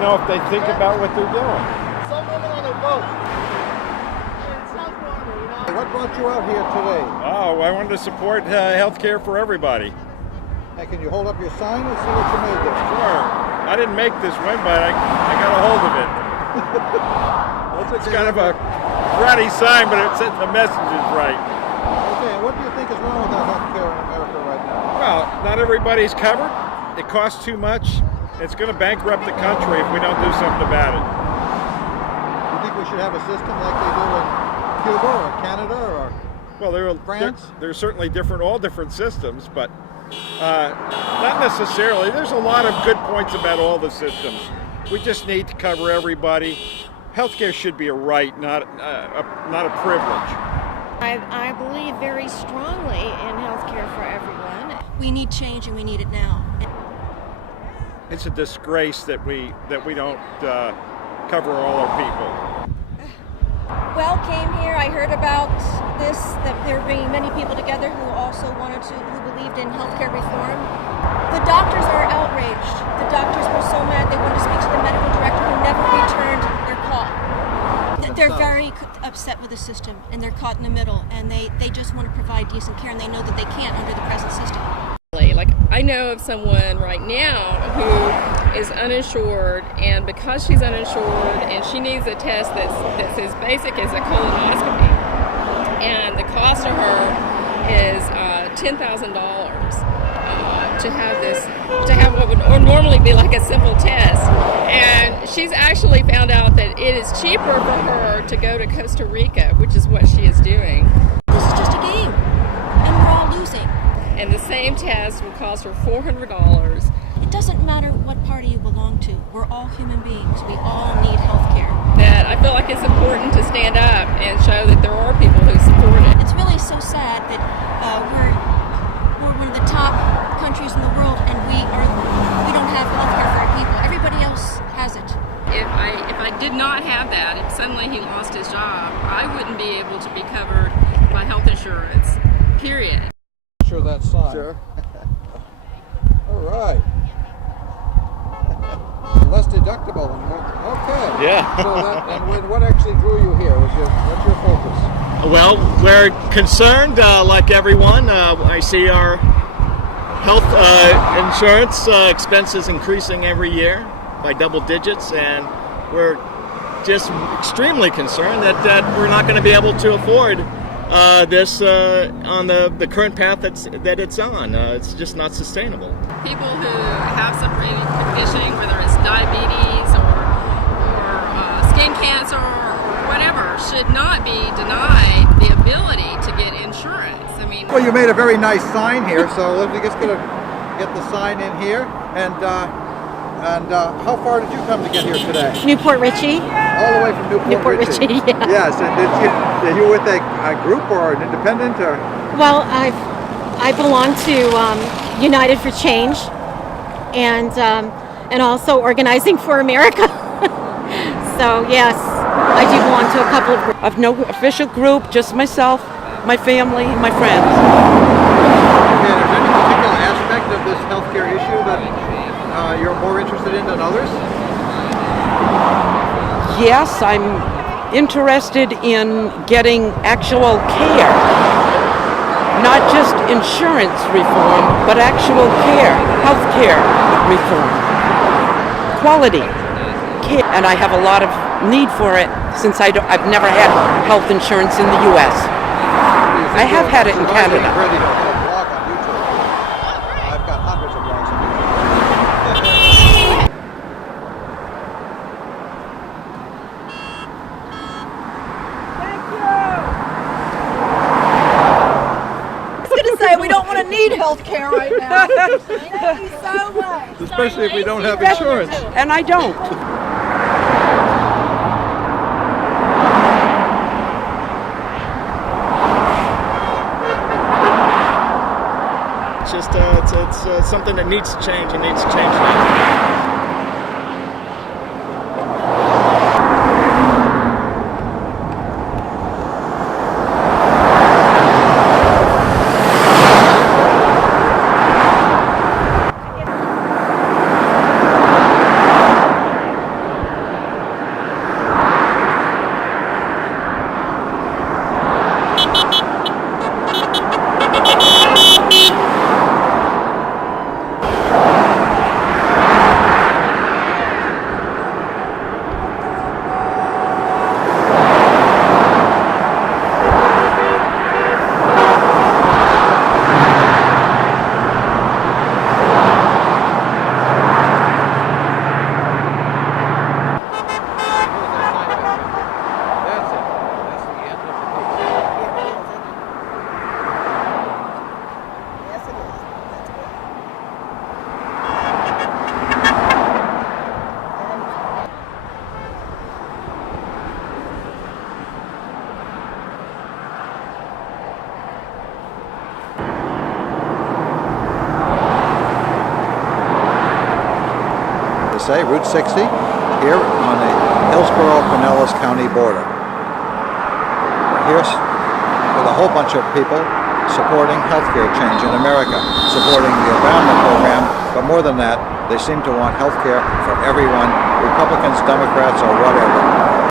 know if they think about what they're doing. Some women on their boat. What brought you out here today? Oh, I wanted to support health care for everybody. Hey, can you hold up your sign and see what you made there? Sure. I didn't make this one, but I got a hold of it. It's kind of a ratty sign, but it said the message is right. Okay, and what do you think is wrong with our health care in America right now? Well, not everybody's covered. It costs too much. It's going to bankrupt the country if we don't do something about it. You think we should have a system like they do in Cuba or Canada or France? There are certainly all different systems, but not necessarily. There's a lot of good points about all the systems. We just need to cover everybody. Healthcare should be a right, not a privilege. I believe very strongly in healthcare for everyone. We need change, and we need it now. It's a disgrace that we don't cover all our people. Well, came here, I heard about this, that there were bringing many people together who believed in healthcare reform. The doctors are outraged. The doctors were so mad they wanted to speak to the medical director who never returned their call. They're very upset with the system, and they're caught in the middle, and they just want to provide decent care, and they know that they can't under the present system. Like, I know of someone right now who is uninsured, and because she's uninsured and she needs a test that's as basic as a colonoscopy, and the cost to her is $10,000 to have what would normally be like a simple test. And she's actually found out that it is cheaper for her to go to Costa Rica, which is what she is doing. This is just a game, and we're all losing. And the same test will cost her $400. It doesn't matter what party you belong to. We're all human beings. We all need health care. That I feel like it's important to stand up and show that there are people who support it. It's really so sad that we're one of the top countries in the world, and we don't have health care for our people. Everybody else has it. If I did not have that, if suddenly he lost his job, I wouldn't be able to be covered by health insurance, period. Sure, that sign. Sure. All right. Less deductible and more. Okay. Yeah. So what actually drew you here? What's your focus? Well, we're concerned, like everyone. I see our health insurance expenses increasing every year by double digits, and we're just extremely concerned that we're not going to be able to afford this on the current path that it's on. It's just not sustainable. People who have some condition, whether it's diabetes or skin cancer or whatever, should not be denied the ability to get insurance. I mean, Well, you made a very nice sign here, so we're just going to get the sign in here. And how far did you come to get here today? Newport Richey. All the way from Newport Richey. Yeah. Yes, and are you with a group or an independent or? Well, I belong to United for Change, and also Organizing for America. So yes, I do belong to a couple of groups. Of no official group, just myself, my family, my friends. Okay, is there any particular aspect of this healthcare issue that you're more interested in than others? Yes, I'm interested in getting actual care. Not just insurance reform, but actual care, health care reform. Quality care. And I have a lot of need for it since I've never had health insurance in the U.S. I have had it in Canada. I've got hundreds of blogs on YouTube. We don't want to need health care right now. Thank you so much. Especially if we don't have insurance. And I don't. It's just it's something that needs to change and needs to change now. say, Route 60, here on the Hillsborough-Pinellas County border. Here's with a whole bunch of people supporting healthcare change in America, supporting the Obama program, but more than that, they seem to want healthcare for everyone, Republicans, Democrats, or whatever.